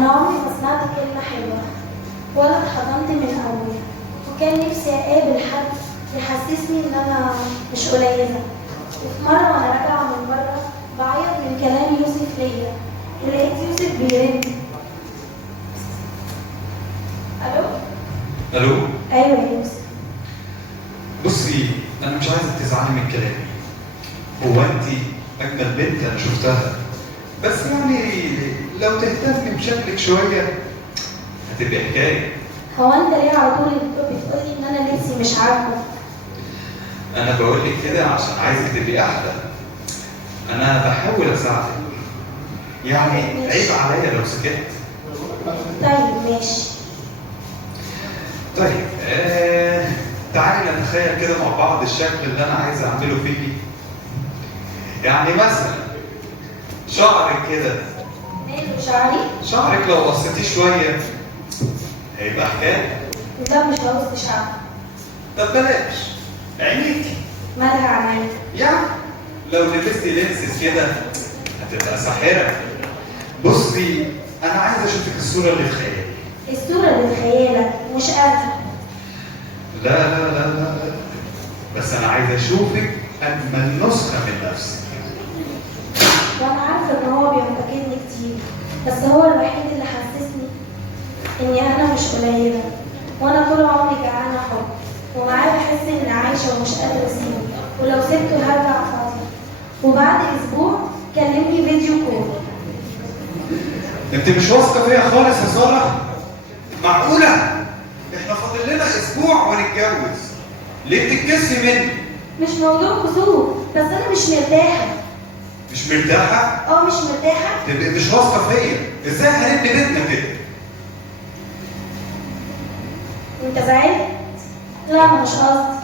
أنا عمري ما سمعت كلمة حلوة ولا اتحضنت من أول، وكان نفسي أقابل حد يحسسني إن أنا مش قليلة. وفي مرة وأنا راجعة من بره بعيط من كلام يوسف ليا، ولقيت يوسف بيرن. ألو؟ الو. أيوة يا يوسف. بصي، انا مش عايزك تزعلي من كلامي. هو انت اجمل بنت انا شفتها، بس يعني لو تهتمي بشكلك شويه هتبقى حكايه. هو أنت ليه على طول بتقولي إن أنا لبسي مش عاجبك؟ انا بقول لك كده عشان عايزك تبقي احلى. انا بحاول اساعدك، يعني عيب عليا لو سكت. طيب ماشي. طيب تعالي نتخيل كده مع بعض الشكل اللي انا عايز اعمله فيكي. يعني مثلا شعرك كده، ماله شعري؟ شعرك لو قصيتيه شويه هيبقى حكايه. لا مش بقص شعري. طب بلاش عينيكي، مالها عينيا؟ يعني لو لبستي لينسز كده هتبقى ساحره. بصي، انا عايز اشوفك الصوره اللي في خيالي. الصورة اللي في خيالك مش أنا. لا لا لا لا لا. بس انا عايز اشوفك اجمل نسخه من نفسك. وأنا عارفة إن هو بينتقدني كتير، بس هو الوحيد اللي حسسني إني أنا مش قليلة، وأنا طول عمري جعانة حب، ومعاه بحس إني عايشة ومش قادرة أسيبه، ولو سبته هرجع فاضي. وبعد أسبوع كلمني فيديو كول. انت مش واثقه فيا خالص يا ساره؟ معقوله؟ احنا فاضل لنا اسبوع ونتجوز، ليه بتتكسي مني؟ مش موضوع كسوف، بس أنا مش مرتاحة. مش مرتاحه؟ مش مرتاحة. تبقي مش واثقه فيا، ازاي هنبني بيتنا كده؟ أنت زعلت؟ لا أنا مش قصدي.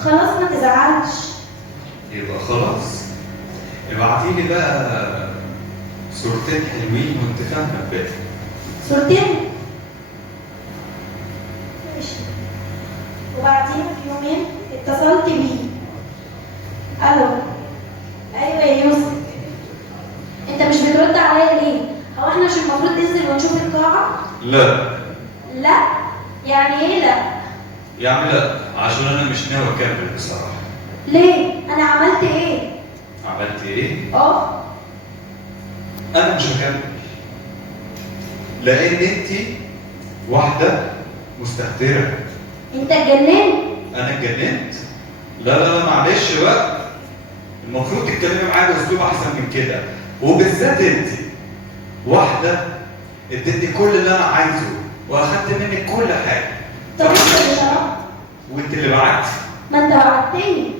خلاص ما تزعلش. يبقى خلاص، ابعتيلي بقى صورتين حلوين وانت فاهمه الباقي. صورتين؟ ماشي. وبعدين بيومين اتصلت بيه. الو. ايوه يا يوسف. انت مش بترد عليا ليه؟ هو احنا مش المفروض ننزل ونشوف القاعة؟ لا. لا؟ يعني ايه لا؟ يعني لا، عشان انا مش ناوي اكمل بصراحه. ليه؟ انا عملت ايه؟ عملت ايه؟ انا مش هكمل، لان انت واحده مستهتره. انت اتجننت؟ انا اتجننت؟ لا لا لا، معلش بقى، المفروض تتكلمي معايا باسلوب احسن من كده، وبالذات انت واحده اديتني كل اللي انا عايزه واخدت منك كل حاجه. طب انت اللي شربت؟ وانت اللي بعتي. ما انت وعدتني.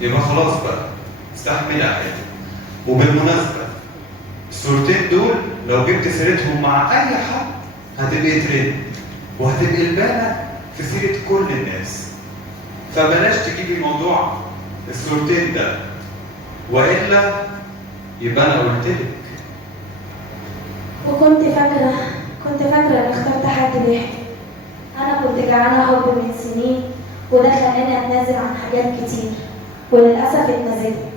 يبقى خلاص بقى، استحملي عليا. وبالمناسبه الصورتين دول لو جبت سيرتهم مع اي حد هتبقي ترند، وهتبقي البانه في سيره كل الناس. فبلاش تجيبي موضوع الصورتين ده، والا يبقى انا قلت لك. كنت فاكرة اني اخترت حد بيحكي. انا كنت جعانة حب من سنين، وده خلاني اتنازل عن حاجات كتير، وللأسف اتنازلت.